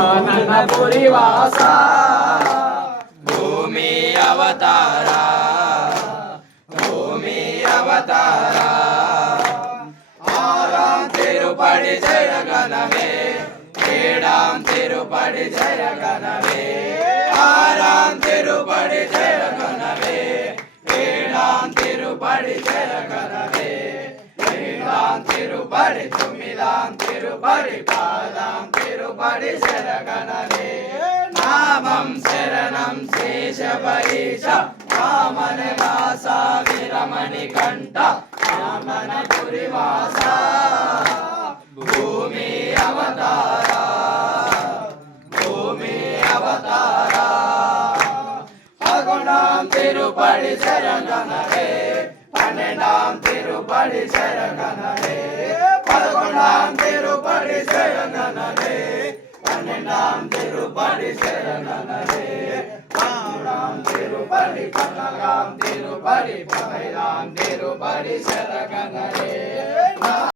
ఆనందపురి వాస భూమి అవతార భూమి అవతార ఆరాం తిరుపడి జయగణమే ఏడాం తిరుపడి జయగణమే ఆరాం తిరుపడి జయగణమే ఏడాం తిరుపడి జయగణమే ఏడాం తిరుపడి తొమ్మిదాం తిరుపడి పాదాం తిరుపడి శరగణమే నామం శరణం శేషపరీశ వామన వాస విరమణి కంఠ వామనపురి వాస భూమి అవతార భూమి అవతార పదకొండాం తిరుపడి శరణగణమే పన్నెండాం తిరుపడి శరణగణమే పదకొండాం తిరుపడి శరణగణమే పన్నెండాం తిరుపడి శరణగణమే పదమూడాం తిరుపడి పద్నాలుగాం తిరుపడి 15 తిరుపడి శరణగణమే